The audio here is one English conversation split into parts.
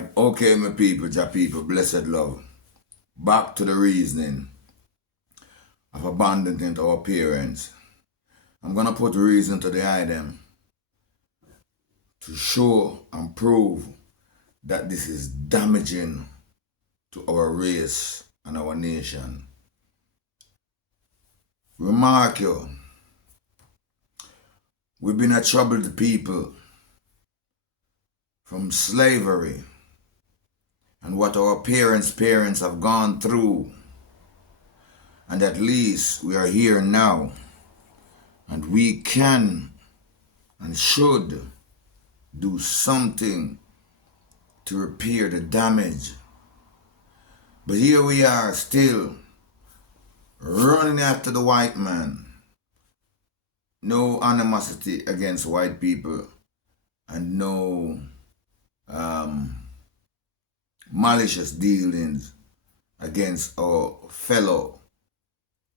Alright, okay, my people, Jah people, blessed love. Back to the reasoning of abandoning our parents. I'm gonna put reason to the item to show and prove that this is damaging to our race and our nation. Remark you, we've been a troubled people from slavery and what our parents have gone through. And at least we are here now, and we can and should do something to repair the damage. But here we are still running after the white man. No animosity against white people and no malicious dealings against our fellow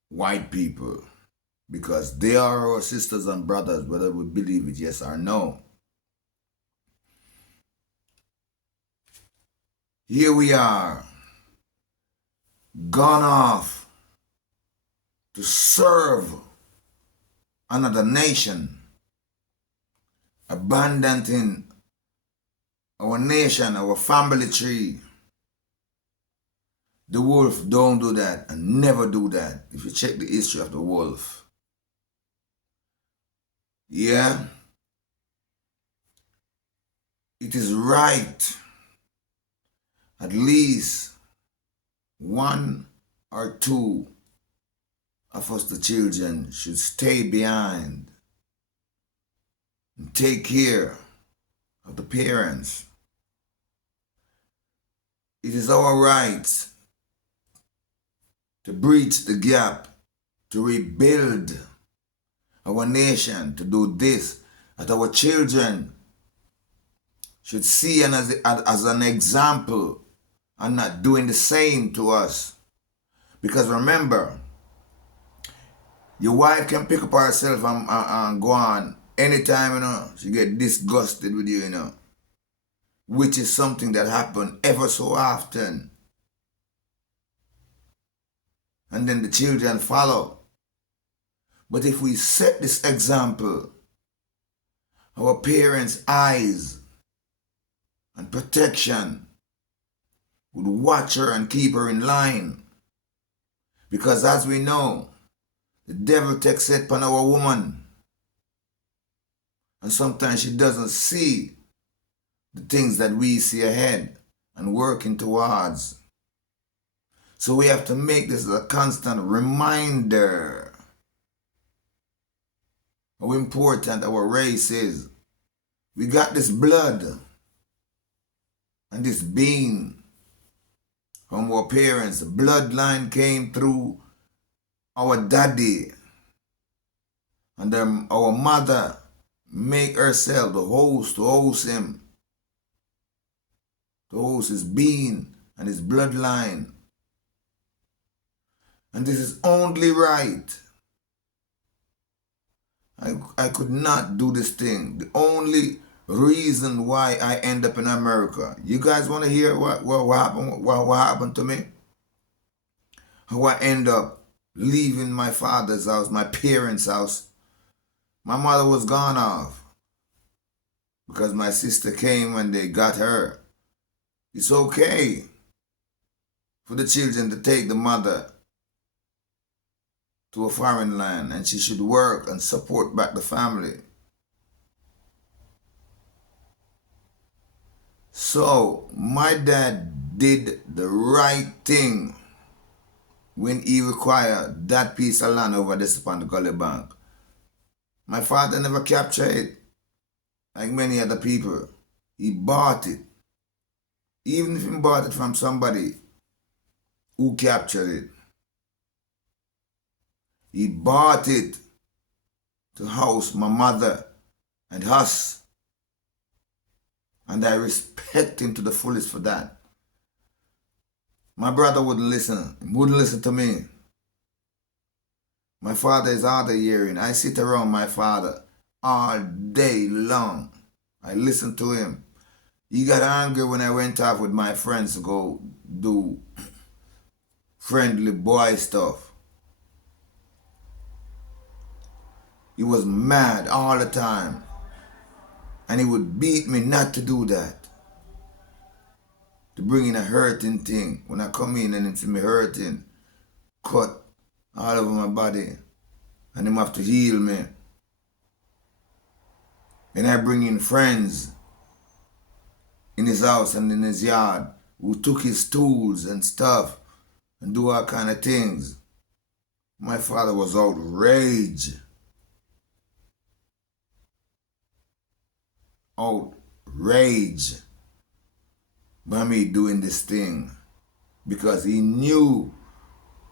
white people, because they are our sisters and brothers, whether we believe it yes or no. Here we are, gone off to serve another nation, abandoning our nation, our family tree. The wolf don't do that and never do that. If you check the history of the wolf. Yeah. It is right. At least one or two of us, the children, should stay behind and take care of the parents. It is our right to bridge the gap, to rebuild our nation, to do this, that our children should see and as an example and not doing the same to us. Because remember, your wife can pick up herself and go on anytime, you know, she get disgusted with you, you know, which is something that happens ever so often. And then the children follow. But if we set this example, our parents' eyes and protection would watch her and keep her in line. Because as we know, the devil takes it upon our woman. And sometimes she doesn't see the things that we see ahead and working towards. So we have to make this a constant reminder how important our race is. We got this blood and this being from our parents. The bloodline came through our daddy. And then our mother make herself the host to host him. To host his being and his bloodline. And this is only right. I could not do this thing. The only reason why I end up in America. You guys want to hear what happened to me? How I end up leaving my father's house, my parents' house. My mother was gone off because my sister came and they got her. It's okay for the children to take the mother to a foreign land, and she should work and support back the family. So my dad did the right thing when he required that piece of land over this upon the Gully Bank. My father never captured it like many other people. He bought it. Even if he bought it from somebody who captured it. He bought it to house my mother and us. And I respect him to the fullest for that. My brother wouldn't listen. He wouldn't listen to me. My father is hard of hearing. I sit around my father all day long. I listen to him. He got angry when I went off with my friends to go do friendly boy stuff. He was mad all the time. And he would beat me not to do that. To bring in a hurting thing. When I come in and it's me hurting, cut all over my body. And him have to heal me. Then I bring in friends in his house and in his yard who took his tools and stuff and do all kind of things. My father was outraged. Outraged by me doing this thing because he knew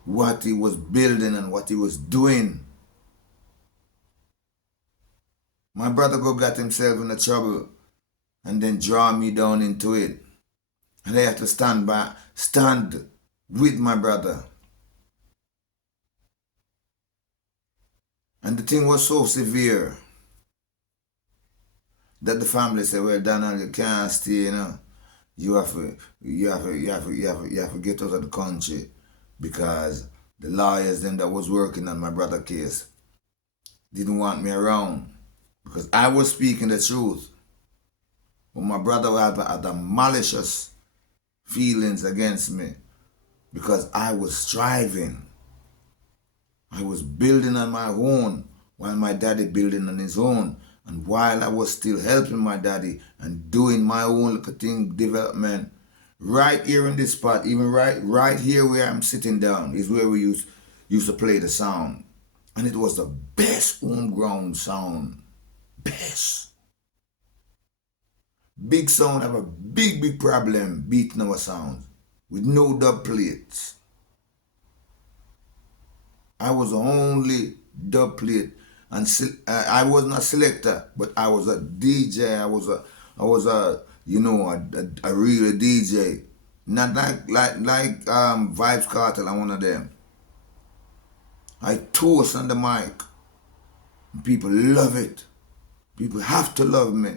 what he was building and what he was doing. My brother got himself in trouble and then draw me down into it. And I have to stand with my brother. And the thing was so severe that the family said, well, Donald, you can't stay, you know. You have to get out of the country because the lawyers them that was working on my brother's case didn't want me around because I was speaking the truth. But my brother had the malicious feelings against me because I was striving. I was building on my own while my daddy building on his own. And while I was still helping my daddy and doing my own little thing, development, right here in this spot, even right here where I'm sitting down, is where we used to play the sound. And it was the best homegrown sound. Best. Big Sound have a big problem beating our sounds with no dub plates. I was the only dub plate. And I wasn't a selector, but I was a DJ. I was a real DJ, not like Vibes Cartel and one of them. I toast on the mic. People love it. People have to love me.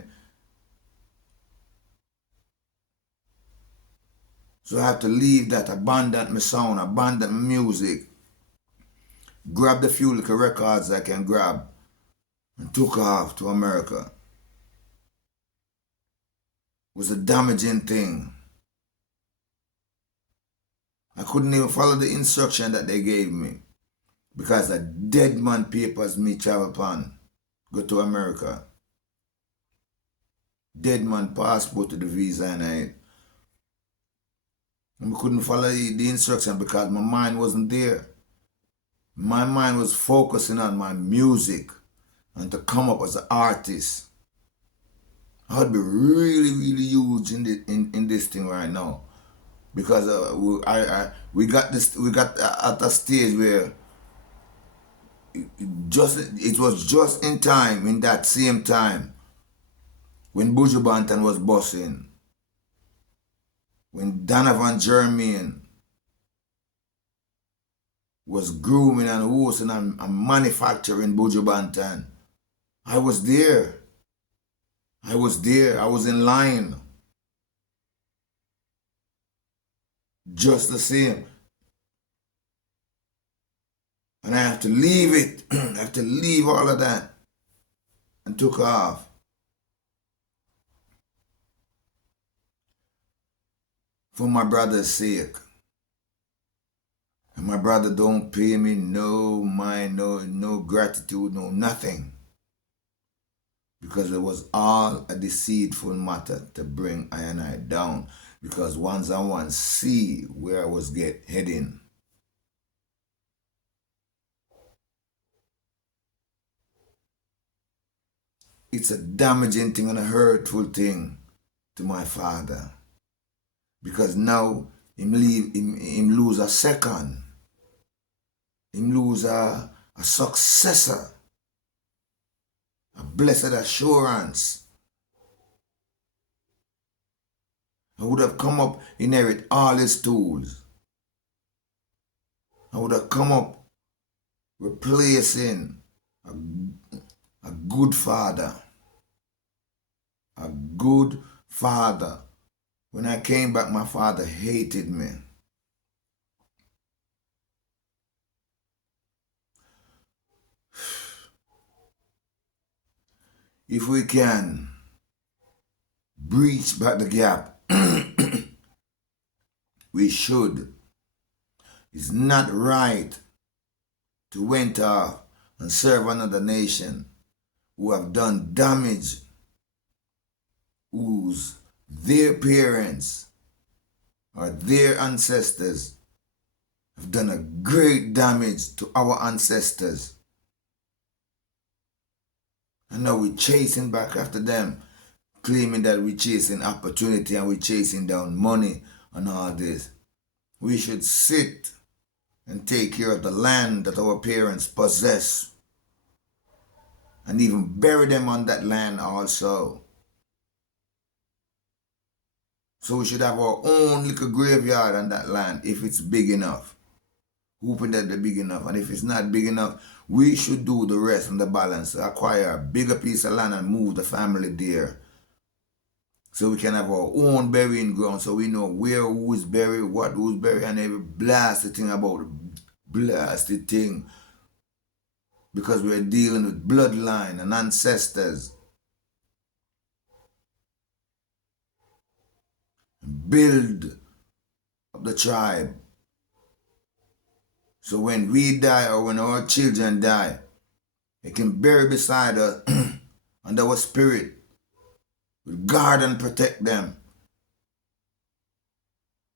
So I have to leave that, abandon my sound, abandon my music. Grab the few little records I can grab and took off to America. It was a damaging thing. I couldn't even follow the instruction that they gave me because the dead man papers me travel upon go to America. Dead man passport to the visa and we couldn't follow the instruction because my mind wasn't there. My mind was focusing on my music and to come up as an artist. I would be really huge in this thing right now because we got at a stage where it was just in time, in that same time when Abadant was bossing, when Donovan Germain was grooming and hosting and manufacturing Abadant. I was there. I was in line. Just the same. And I have to leave it. I have to leave all of that. And took off. For my brother's sake. And my brother don't pay me no mind, no gratitude, no nothing. Because it was all a deceitful matter to bring I and I down. Because once I want to see where I was heading. It's a damaging thing and a hurtful thing to my father. Because now him lose a second. Him lose a successor. A blessed assurance. I would have come up, inherit all his tools. I would have come up replacing a good father. A good father When I came back, my father hated me. If we can breach back the gap, we should. It's not right to went off and serve another nation who have done damage, whose their parents or their ancestors have done a great damage to our ancestors. And now we're chasing back after them, claiming that we're chasing opportunity and we're chasing down money and all this. We should sit and take care of the land that our parents possess and even bury them on that land also. So we should have our own little graveyard on that land if it's big enough. Hoping that they're big enough. And if it's not big enough, we should do the rest and the balance. Acquire a bigger piece of land and move the family there. So we can have our own burying ground. So we know where who is buried, what who's buried, and every blasted thing about it. Blasted thing. Because we're dealing with bloodline and ancestors. Build up the tribe. So when we die or when our children die, they can bury beside us and our spirit will guard and protect them.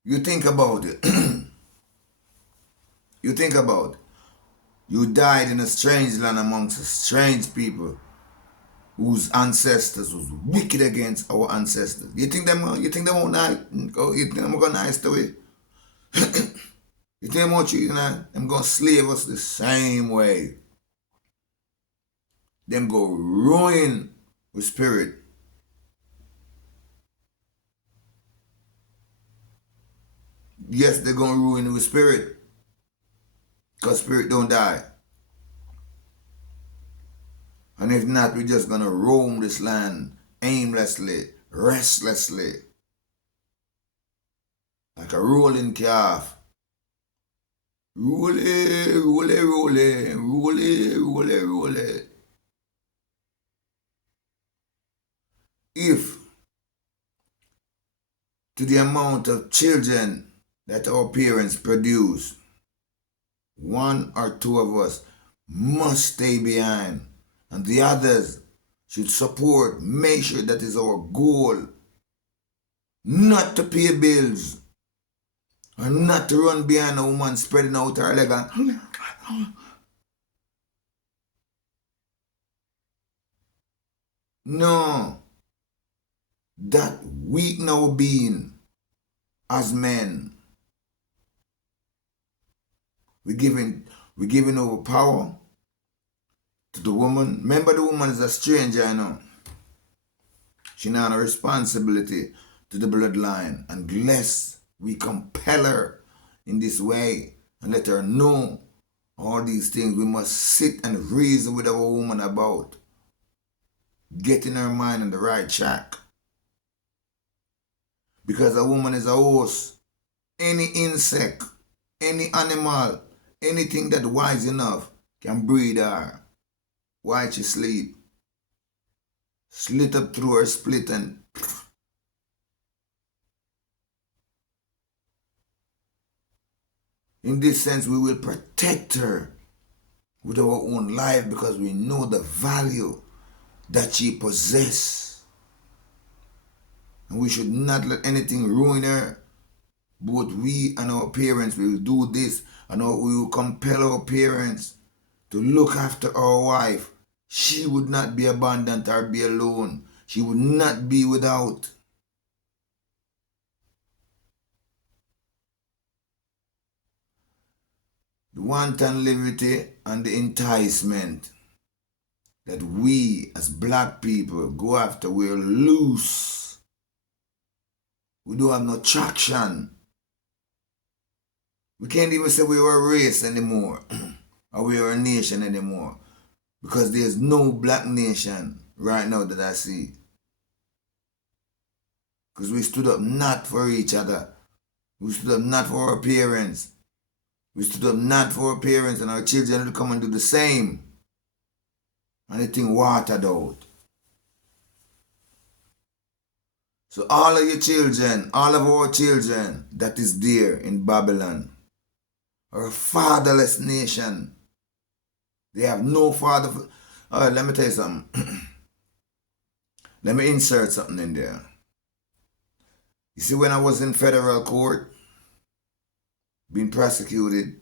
You think about it. You think about it. You died in a strange land amongst strange people whose ancestors was wicked against our ancestors. You think them won't nice? You think them gonna nice to it? You think them want you, them gonna slave us the same way. Them go ruin with spirit. Yes, they're gonna ruin with spirit. Because spirit don't die. And if not, we're just gonna roam this land aimlessly, restlessly. Like a rolling calf. Roll it, roll it, roll it, roll it, roll it, roll it. If to the amount of children that our parents produce, one or two of us must stay behind, and the others should support, make sure that is our goal, not to pay bills, and not to run behind a woman spreading out her leg and no, that weaken our being as men. We're giving over power to the woman. Remember, the woman is a stranger, She not a responsibility to the bloodline. Unless we compel her in this way and let her know all these things, we must sit and reason with our woman about getting her mind on the right track. Because a woman is a host. Any insect, any animal, anything that wise enough can breed her while she sleep. Slit up through her split and in this sense we will protect her with our own life because we know the value that she possesses. And we should not let anything ruin her. Both we and our parents will do this, and we will compel our parents to look after our wife. She would not be abandoned or be alone. She would not be without. The wanton liberty and the enticement that we as black people go after, we're loose. We don't have no traction. We can't even say we were a race anymore or we are a nation anymore because there's no black nation right now that I see. Because we stood up not for each other. We stood up not for our parents. We stood up not for our parents, and our children will come and do the same. And the thing watered out. So all of your children, all of our children that is there in Babylon, are a fatherless nation. They have no father. All right, let me tell you something. Let me insert something in there. You see, when I was in federal court, being prosecuted,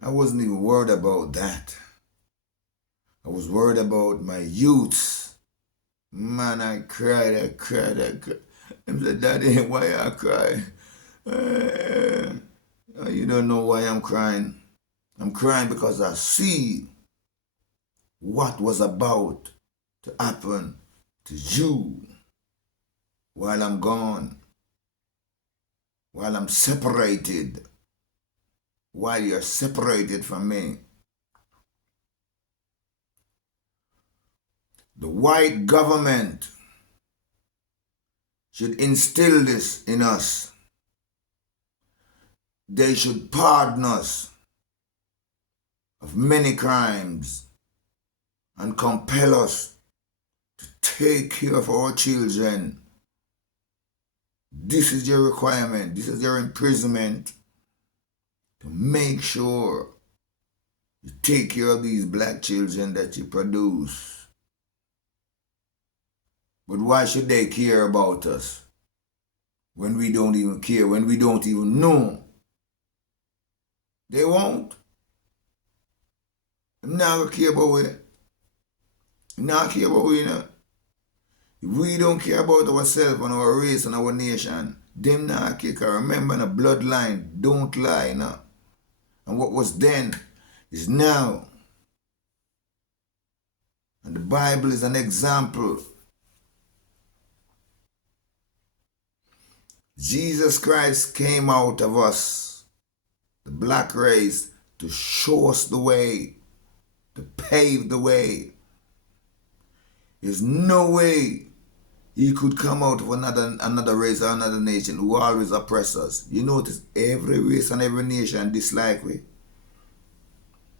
I wasn't even worried about that. I was worried about my youths. Man, I cried. I said, Daddy, why I cry? You don't know why I'm crying. I'm crying because I see what was about to happen to you while I'm gone, while I'm separated, while you're separated from me. The white government should instill this in us. They should pardon us of many crimes and compel us to take care of our children. This is your requirement. This is your imprisonment, to make sure you take care of these black children that you produce. But why should they care about us when we don't even care, when we don't even know? They won't. I'm not going to care about it. I'm not care about it, you know. If we don't care about ourselves and our race and our nation, them not care. Remember, the bloodline don't lie, you know. And what was then is now. And the Bible is an example. Jesus Christ came out of us, the black race, to show us the way, to pave the way. There's no way he could come out of another race or another nation who always oppress us. You notice every race and every nation dislike we.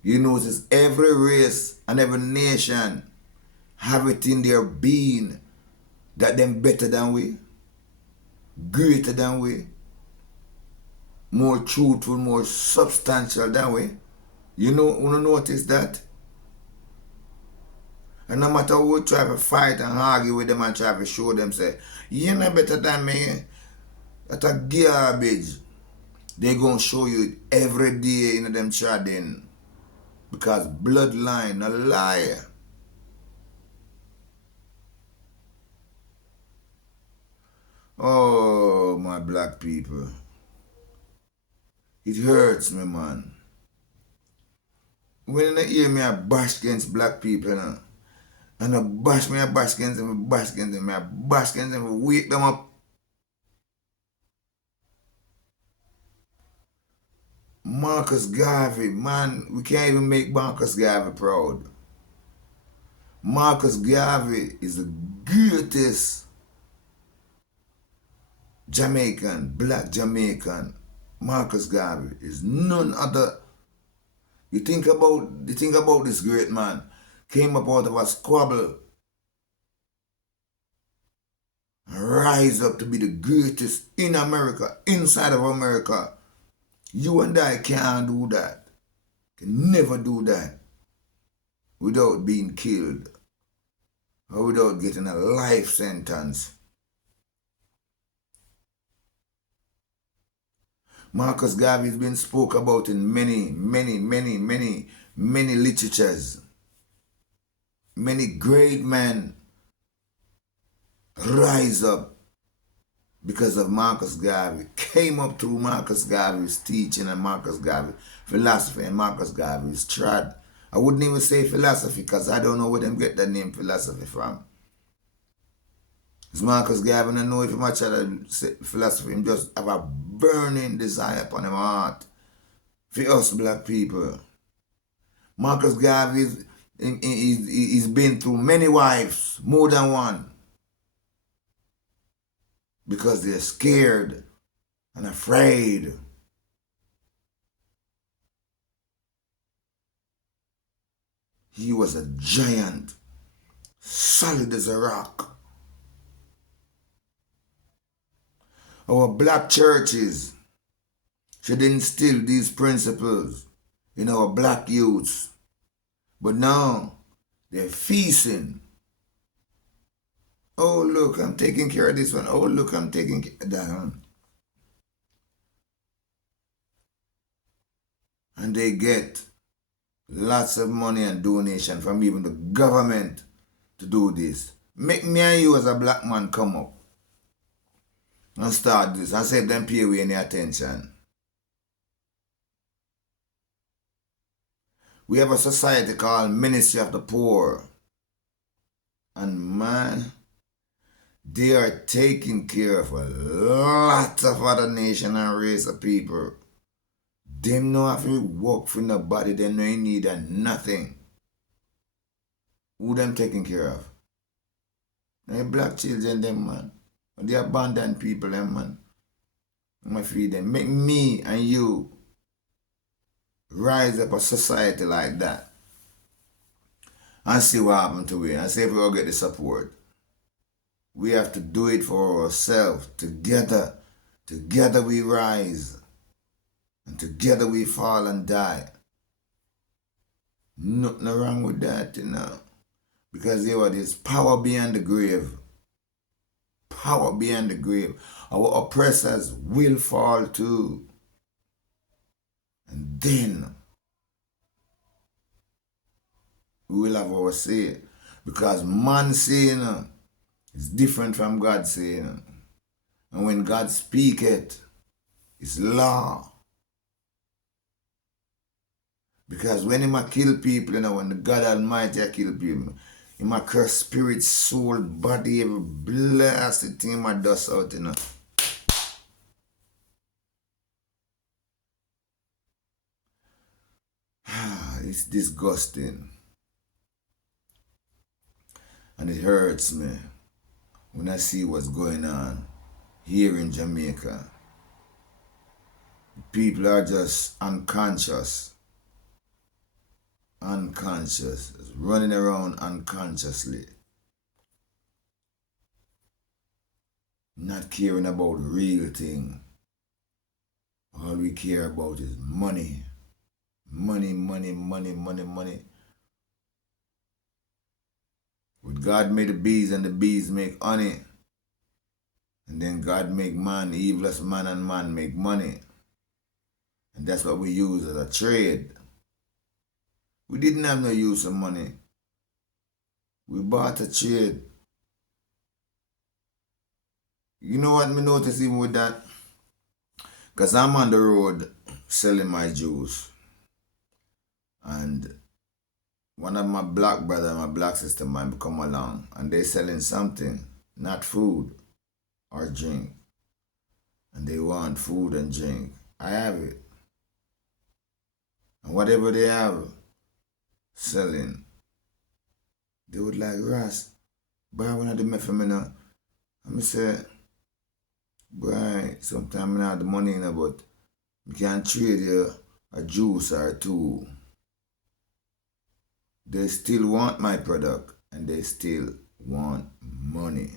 You notice every race and every nation have it in their being that them better than we, greater than we, more truthful, more substantial than we. You want to notice that? And no matter who try to fight and argue with them and try to show them, say, you're not better than me, that's a garbage. They gonna show you it every day in them trading. Because bloodline, a liar. Oh, my black people. It hurts me, man. When I hear me, I bash against black people, you know, and I bash against them, wake them up. Marcus Garvey, man, we can't even make Marcus Garvey proud. Marcus Garvey is the greatest Jamaican, black Jamaican. Marcus Garvey is none other. You think about this great man. Came up out of a squabble and rise up to be the greatest in America, inside of America. You and I can't do that. Can never do that without being killed or without getting a life sentence. Marcus Garvey has been spoke about in many literatures. Many great men rise up because of Marcus Garvey, came up through Marcus Garvey's teaching and Marcus Garvey's philosophy and Marcus Garvey's trad. I wouldn't even say philosophy because I don't know where them get that name philosophy from. It's Marcus Garvey, I know if he much of philosophy, he just have a burning desire upon him heart for us black people. Marcus Garvey he's been through many wives, more than one. because they're scared and afraid. He was a giant, solid as a rock. Our black churches should instill these principles in our black youths. But now, they're feasting. Oh, look, I'm taking care of this one. Oh, look, I'm taking care of that one. And they get lots of money and donation from even the government to do this. Make me and you as a black man come up and start this and save them pay away any attention. We have a society called Ministry of the Poor. And man, they are taking care of a lot of other nation and race of people. Them no have to work for nobody, they no need nothing. Who them taking care of? The black children, them man. The abandoned people, them man. I'm feed them. Make me and you rise up a society like that and see what happens to it and see if we all get the support. We have to do it for ourselves. Together. Together we rise. And together we fall and die. Nothing wrong with that, you know. Because there's power beyond the grave. Power beyond the grave. Our oppressors will fall too. And then we will have our say. Because man saying is different from God saying. And when God speaketh, it's law. Because when he might kill people, you know, when the God Almighty kill people, he might curse spirit, soul, body, every blasted thing might dust out, you know. It's disgusting. And it hurts me when I see what's going on here in Jamaica. People are just unconscious. Unconscious, running around unconsciously, not caring about real thing. All we care about is money. Money, money, money, money, money. But God made the bees and the bees make honey. And then God make man, evilest man and man make money. And that's what we use as a trade. We didn't have no use of money. We bought a trade. You know what me notice even with that? Because I'm on the road selling my juice. And one of my black brother and my black sister might come along and they selling something, not food or drink. And they want food and drink. I have it. And whatever they have selling, they would like, Ross, buy one of them for me now. And I say, boy, sometimes I have the money in but you can trade you a juice or two. They still want my product and they still want money.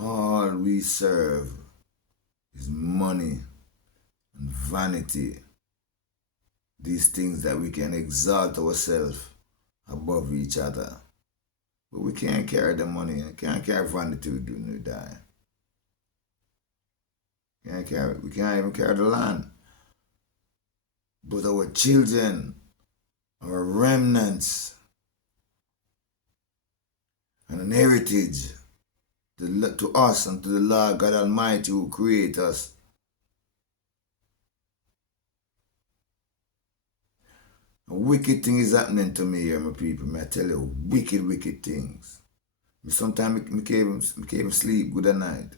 All we serve is money and vanity. These things that we can exalt ourselves above each other. But we can't carry the money. Can't carry vanity we do not die. We can't even carry the land. But our children, our remnants, and an heritage to us and to the Lord God Almighty who created us. A wicked thing is happening to me here, my people. I tell you, wicked, wicked things. Sometimes I can't even sleep good at night.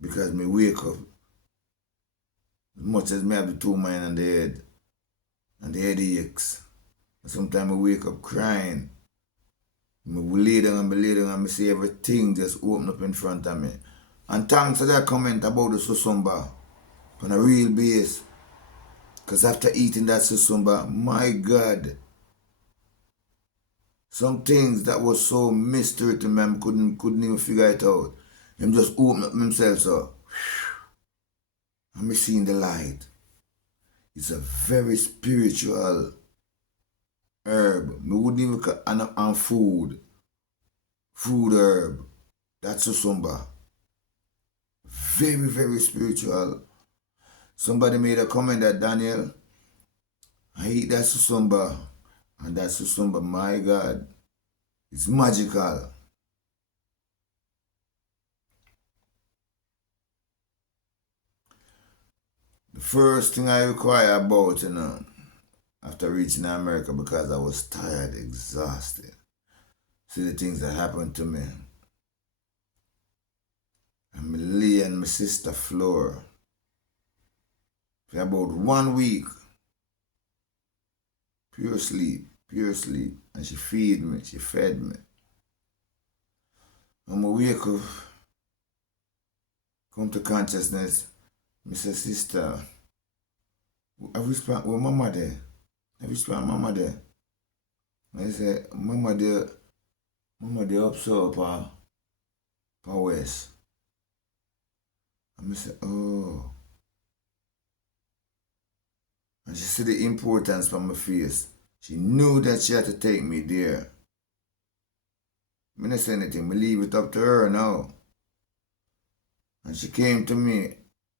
Because me wake up As much as me have the two mind and the head and the headaches. And sometimes I wake up crying. I lay down and I see everything just open up in front of me. And thanks for that comment about the susumba on a real base. Because after eating that susumba, my God, some things that was so mystery to me, I couldn't even figure it out. I'm just open up himself so. I'm seeing the light. It's a very spiritual herb. Me wouldn't even call it food. Food herb. That's susumba. Very, very spiritual. Somebody made a comment that, Daniel, I eat that susumba. And that susumba, my God, it's magical. The first thing I require about, after reaching America, because I was tired, exhausted, see the things that happened to me. And I lay on my sister's floor for about 1 week. Pure sleep. And she fed me. And I wake up, come to consciousness. I say, sister, I whisper, well, mama there. I whisper, mama there. I say, mama there up so pa west. And I say, oh. And she see the importance from my face. She knew that she had to take me there. I didn't say anything, I leave it up to her now. And she came to me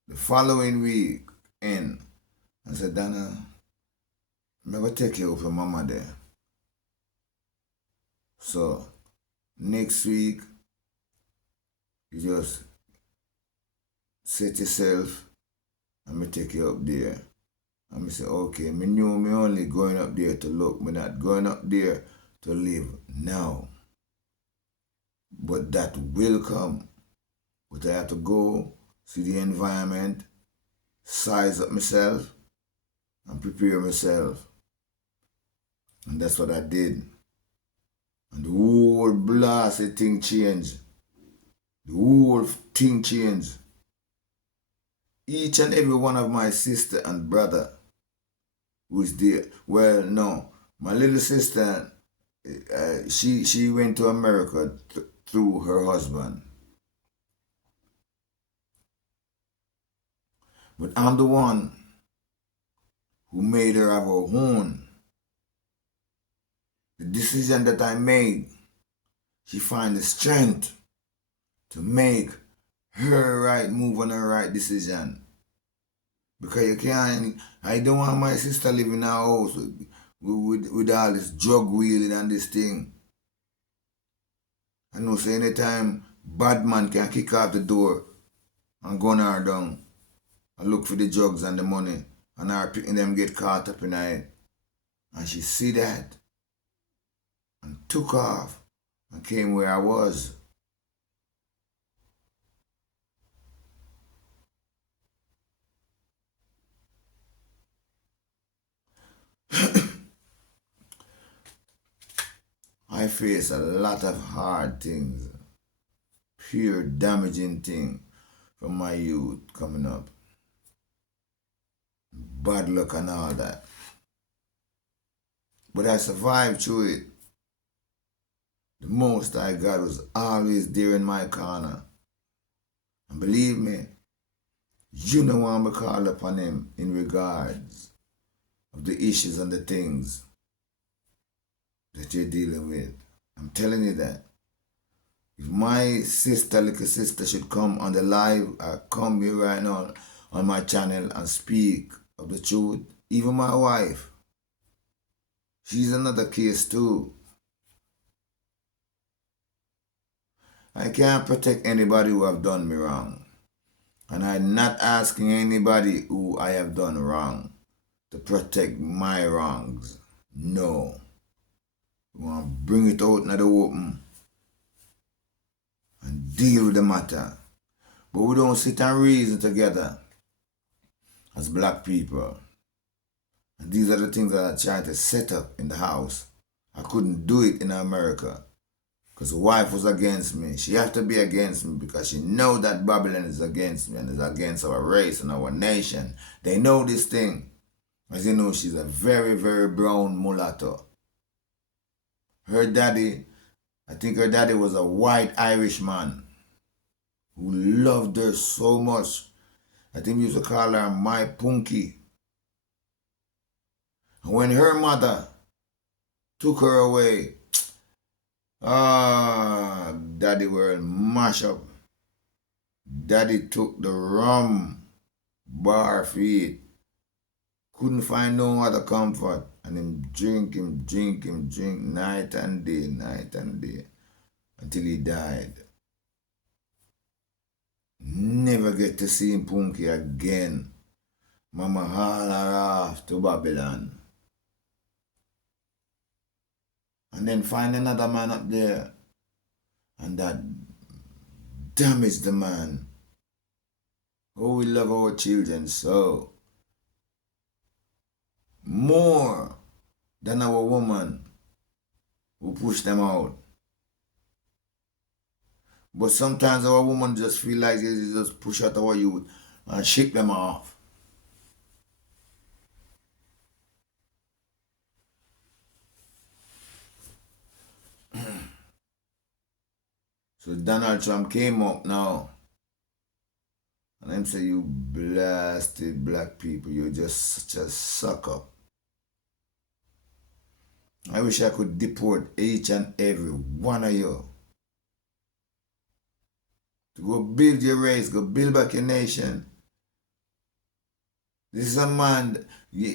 the following week and said, Dana, I'm going to take you over mama there. So, next week, you just set yourself and I take you up there. And I say, okay, I knew me only going up there to look, me not going up there to live now. But that will come. But I have to go, see the environment, size up myself, and prepare myself. And that's what I did. And the whole blasted thing changed. The whole thing changed. Each and every one of my sister and brother who is there. Well, no, my little sister, she went to America through her husband. But I'm the one who made her have her own. The decision that I made, she find the strength to make her right move and her right decision. Because you can't, I don't want my sister living in our house with all this drug wheeling and this thing. I know, so anytime bad man can kick out the door and gun her down and look for the drugs and the money and her picking them get caught up in it. And she see that and took off and came where I was. I face a lot of hard things, pure damaging things from my youth coming up. Bad luck and all that. But I survived through it. The Most High God was always there in my corner. And believe me, you know I'm going to call upon him in regards of the issues and the things that you're dealing with. I'm telling you that. If my little sister should come on the live, I come here right now on my channel and speak of the truth, even my wife, she's another case too. I can't protect anybody who have done me wrong. And I'm not asking anybody who I have done wrong to protect my wrongs. No. We want to bring it out in the open and deal with the matter. But we don't sit and reason together as black people. And these are the things that I tried to set up in the house. I couldn't do it in America because the wife was against me. She had to be against me because she know that Babylon is against me and is against our race and our nation. They know this thing. As you know, she's a very, very brown mulatto. Her daddy, I think her daddy was a white Irishman who loved her so much. I think we used to call her my punky. And when her mother took her away, daddy were mash up. Daddy took the rum bar feet. Couldn't find no other comfort. And him drink night and day, until he died. Never get to see him punky again. Mama haul her off to Babylon. And then find another man up there. And that damaged the man. Oh, we love our children so. More than our woman who push them out. But sometimes our woman just feel like they just push out our youth and shake them off. So Donald Trump came up now. And him say, you blasted black people, you're just such a sucker. I wish I could deport each and every one of you. To go build your race, go build back your nation. This is a man,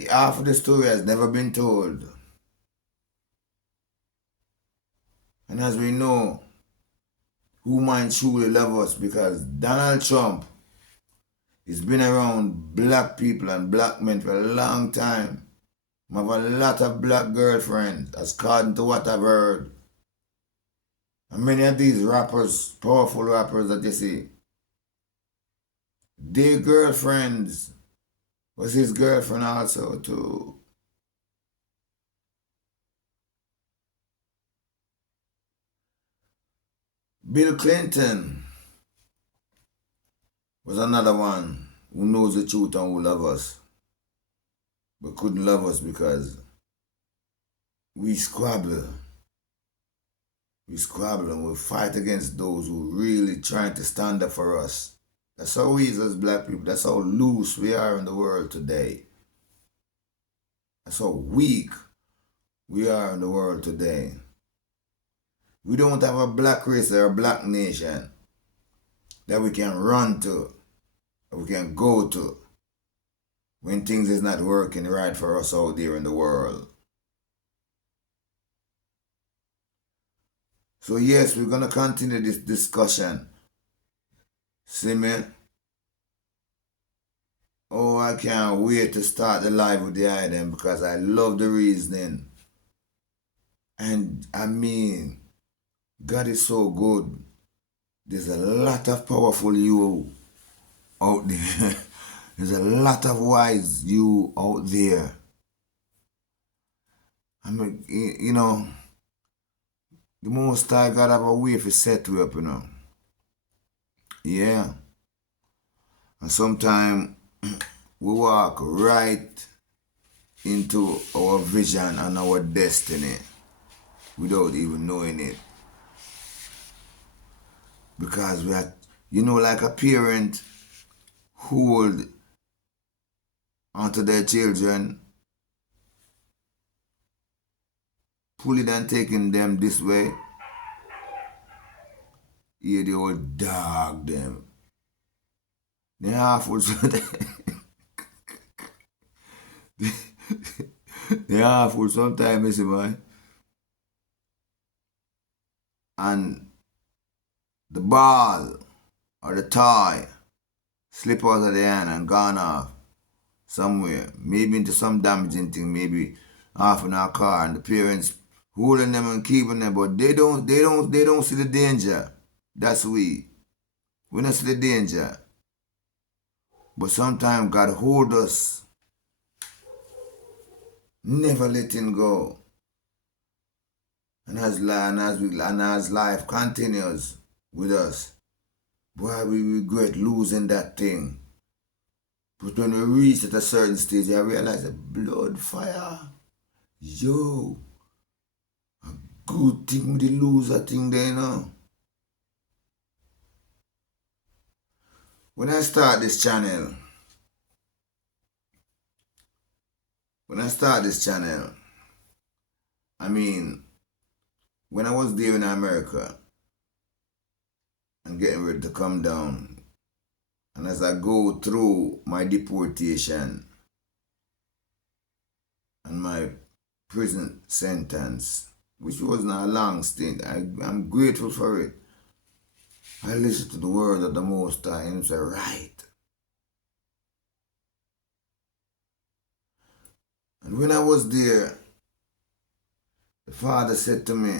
half of the story has never been told. And as we know, who might truly love us, because Donald Trump has been around black people and black men for a long time. I have a lot of black girlfriends, according to what I've heard. And many of these rappers, powerful rappers that you see, their girlfriends was his girlfriend also too. Bill Clinton was another one who knows the truth and who loves us, but couldn't love us because we squabble. We squabble and we fight against those who really trying to stand up for us. That's how we is as black people. That's how loose we are in the world today. That's how weak we are in the world today. We don't have a black race or a black nation that we can run to, that we can go to when things is not working right for us out there in the world. So yes, we're going to continue this discussion. See me? Oh, I can't wait to start the live with the item because I love the reasoning. And I mean, God is so good. There's a lot of powerful you out there. There's a lot of wise you out there. I mean, you know, the Most High God have a way for set you up, you know. Yeah. And sometimes we walk right into our vision and our destiny without even knowing it. Because we are, you know, like a parent hold onto their children, pulling and taking them this way. Yeah, they all dog them. They half full sometimes. They half full sometimes, you see, man. And the ball or the toy slip out of the hand and gone off somewhere, maybe into some damaging thing, maybe off in our car, and the parents holding them and keeping them, but they don't see the danger. That's we don't see the danger. But sometimes God hold us, never letting go. And as life continues with us, boy, we regret losing that thing. But when we reach at a certain stage, I realize that blood fire, yo, a good thing with the loser thing there, you know. When I start this channel, I mean, when I was there in America and getting ready to come down, and as I go through my deportation and my prison sentence, which was not a long stint, I'm grateful for it. I listened to the word of the Most High and it was right. And when I was there, the Father said to me,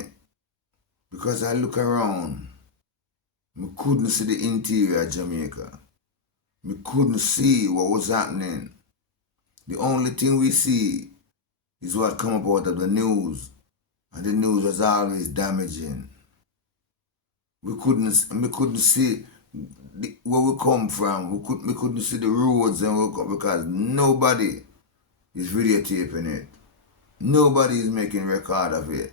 because I look around, I couldn't see the interior of Jamaica. We couldn't see what was happening. The only thing we see is what come up out of the news. And the news was always damaging. We couldn't see where we come from. We couldn't see the roads and where we come, because nobody is videotaping it. Nobody is making record of it.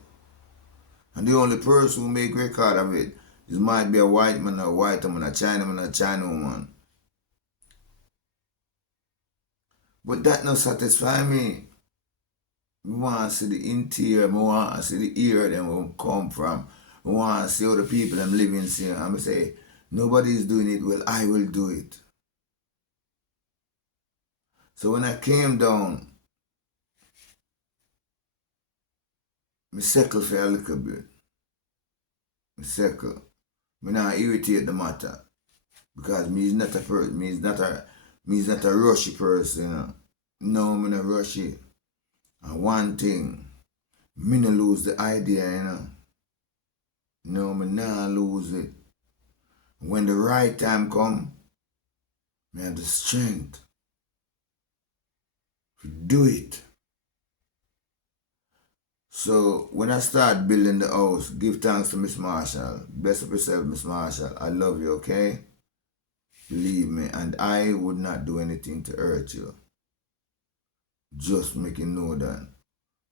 And the only person who make record of it might be a white man, a white woman, a Chinaman, a China woman. But that not satisfy me. We want to see the interior, we want to see the area that we come from. We want to see how the people them living here. And I say, nobody is doing it, well, I will do it. So when I came down, I settle for a little bit. I settle. I not irritate the matter. Because me is not a person, me is not a rushy person, you know. No, I'm not rushy. And one thing, me no lose the idea, you know. No, me not lose it. When the right time come, me have the strength to do it. So when I start building the house, give thanks to Miss Marshall. Bless up yourself, Miss Marshall. I love you, okay? Believe me, and I would not do anything to hurt you. Just make you know that.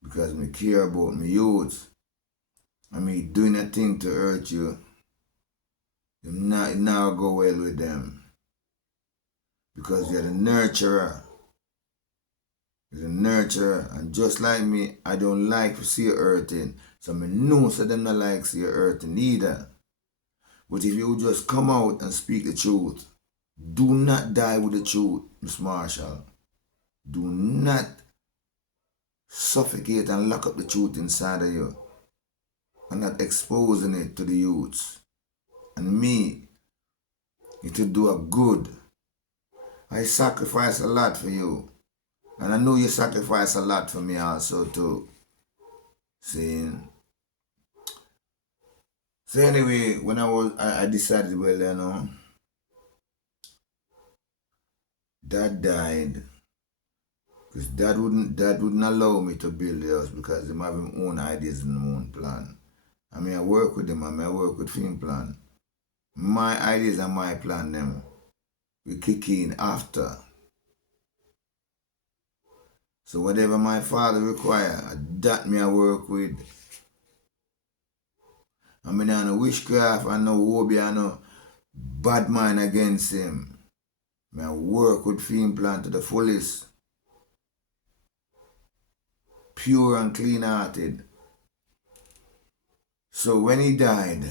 Because me care about my youth. I mean, doing a thing to hurt you, it now go well with them. Because you're the nurturer. You're the nurturer. And just like me, I don't like to see you hurting. So I know so them not like to see you hurting either. But if you just come out and speak the truth, do not die with the truth, Miss Marshall. Do not suffocate and lock up the truth inside of you and not exposing it to the youths. And me, it will do a good. I sacrifice a lot for you. And I know you sacrifice a lot for me also too. Seeing. So anyway, when I decided, well, you know, Dad died. Because Dad wouldn't allow me to build the house because he have his own ideas and his own plan. I mean, I work with him, I work with film plan. My ideas and my plan, them, we kick in after. So whatever my father require, that me I work with. I mean, I no witchcraft, I no hobby, I no bad mind against him. I work with film plan to the fullest. Pure and clean-hearted. So when he died,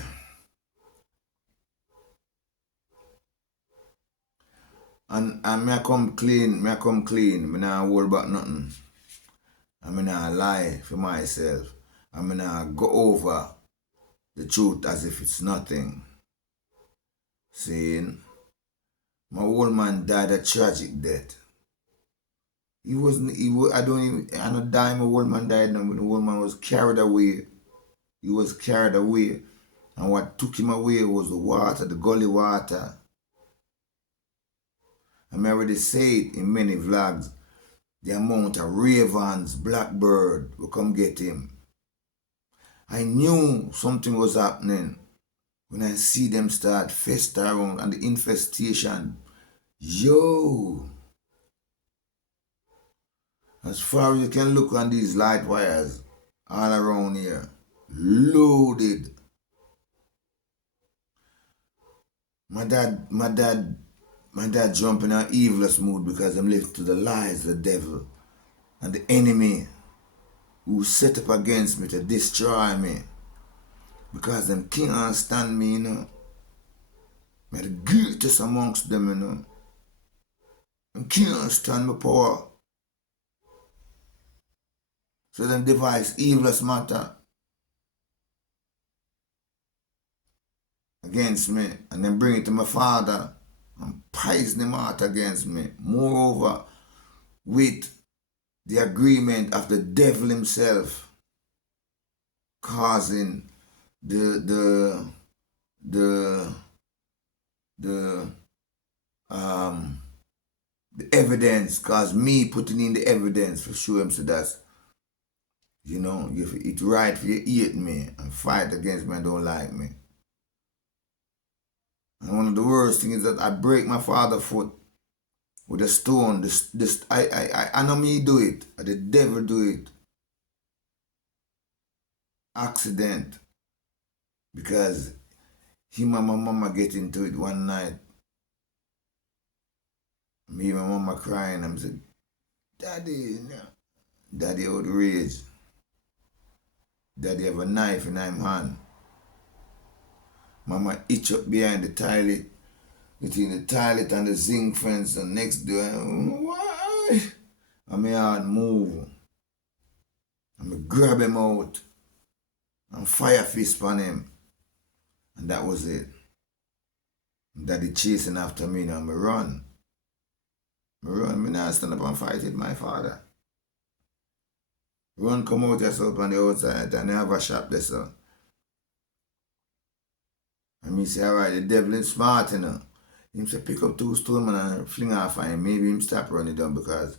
and me I come clean, me not hold back nothing. I me not lie for myself. I me not go over the truth as if it's nothing. Saying, my old man died a tragic death. I don't die, my old man died, no, but the old man was carried away. He was carried away. And what took him away was the water, the gully water. I already say it in many vlogs, the amount of ravens, blackbird will come get him. I knew something was happening when I see them start fester around and the infestation. Yo! As far as you can look on these light wires all around here, loaded. My dad jump in an evilest mood because I'm left to the lies, the devil, and the enemy who set up against me to destroy me. Because them can't stand me, you know. I'm the greatest amongst them, you know. Them can't stand my power. So them devise evilest matter against me and then bring it to my father and poison him out against me. Moreover, with the agreement of the devil himself causing the evidence, cause me putting in the evidence for show him so that's, you know, if it's right for you to hate me and fight against me and don't like me. And one of the worst things is that I break my father's foot with a stone. I know me do it. The devil do it. Accident. Because him and my mama get into it one night. Me and my mama crying. I'm saying, Daddy, no. Daddy outraged. Daddy have a knife in his hand. Mama itch up behind the toilet, between the toilet and the zinc fence and next door. Why? And my heart move. And I grab him out and fire fist on him. And that was it. Daddy chasing after me now. I run. I not stand up and fight with my father. Run come out yourself on the outside and I have a shop there, so. And me say, alright, the devil is smart, you know. Him say, pick up 2 stones man, and fling off on him. Maybe him stop running down because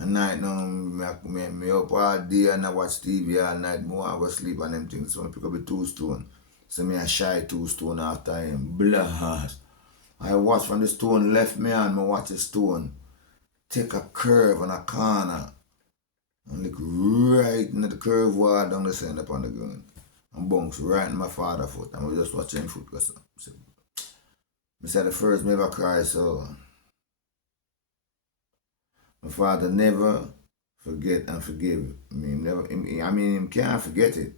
at night now, me up all day and I watch TV all night. More I go sleep on them things. So I pick up the 2 stones. So me I shy 2 stones after him. Blast. I watch from the stone left me and I watch the stone take a curve on a corner and look right into the curve wall down the center upon the ground. And bounce right in my father's foot. And we just watching foot go so. I said the first me ever cry, so my father never forget and forgive me. Him can't forget it,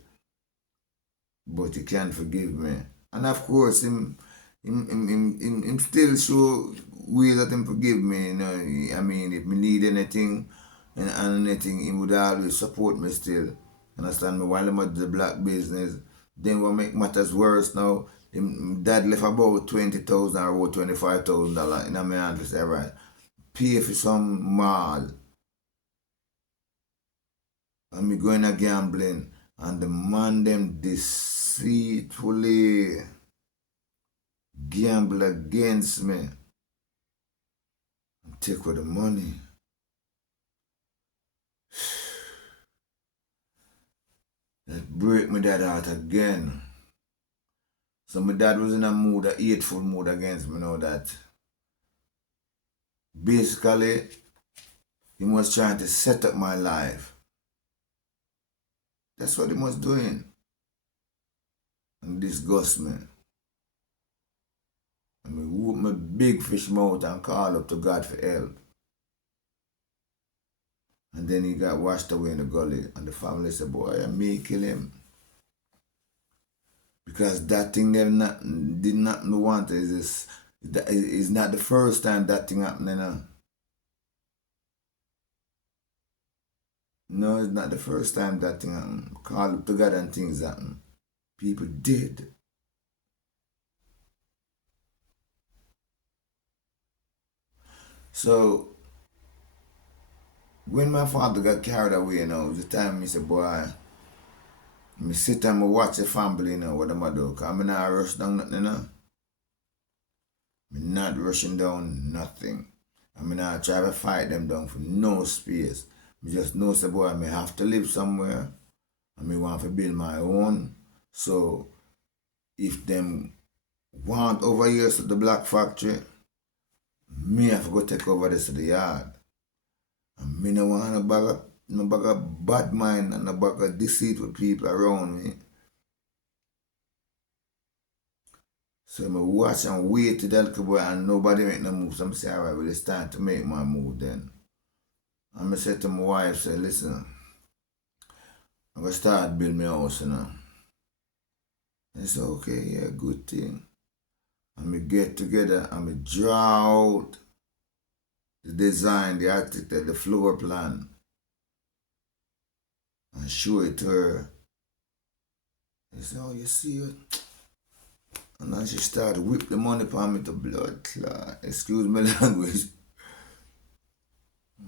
but he can forgive me. And of course, him still show ways that him forgive me. You know, if me need anything and anything, he would always support me still. Understand me? While I'm at the black business, then what make matters worse now, him dad left about $20,000 or about $25,000 in my hand to say, right, pay for some mall. And me going a gambling and the man them deceitfully gamble against me and take away the money. That break my dad out again. So my dad was in a mood, a hateful mood against me now that basically he was trying to set up my life. That's what he was doing. And disgust me. And me whoop my big fish mouth and call up to God for help. And then he got washed away in the gully and the family said, boy, I may kill him. Because that thing they did not want is not the first time that thing happened, you know. No, it's not the first time that thing happened. Call up to God and things happen. People did. So when my father got carried away, you know, it was the time he said, boy, me sit and me watch the family, you know, what am I do? Because I'm not rush down nothing, you know. I'm not rushing down nothing. I mean, I try to fight them down for no space. I just know, say, boy, I may have to live somewhere. I may want to build my own. So, if them want over here to the black factory, me have to go take over this to the yard. And me no want no bag of bad mind and no bag of deceit with people around me. So I watch and wait till that boy and nobody make no move. So I say, all right, well, it's time to make my move then. And I said to my wife, say, listen, I'm going to start building my house, you know. I said, okay, yeah, good thing. And we get together and we draw out the design, the architect, the floor plan, and show it to her. I said, oh, you see it? And then she started whip the money upon me to blood clot. Excuse my language.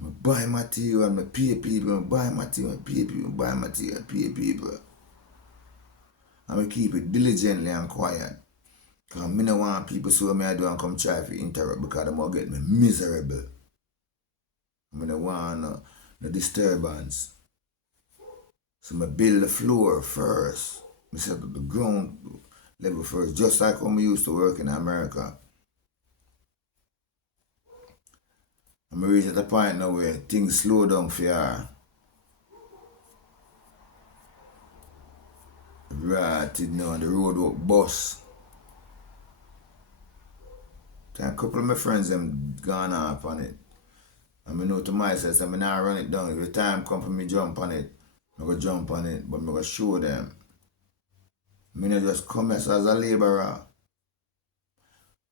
I buy material and I pay people. I buy material and pay people. I buy material and pay people. And I keep it diligently and quiet. Because I don't want people to see what I do and come try to interrupt because they might get me miserable. I don't want no disturbance. So I build the floor first. I set up the ground level first, just like when we used to work in America. And we reach at a point now where things slow down for you. Right, you know, the road work bus. And a couple of my friends them gone off on it. And I know to myself, I'm not run it down. Every time come for me jump on it, I'm going to jump on it, but I'm going to show them. I not just come as a laborer.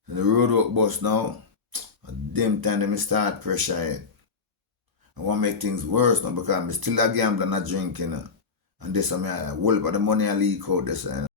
And the road work bus now, at them time they start pressure it. I want to make things worse now because I'm still a gambler and a drinking. And this I hold up the money I leak out this.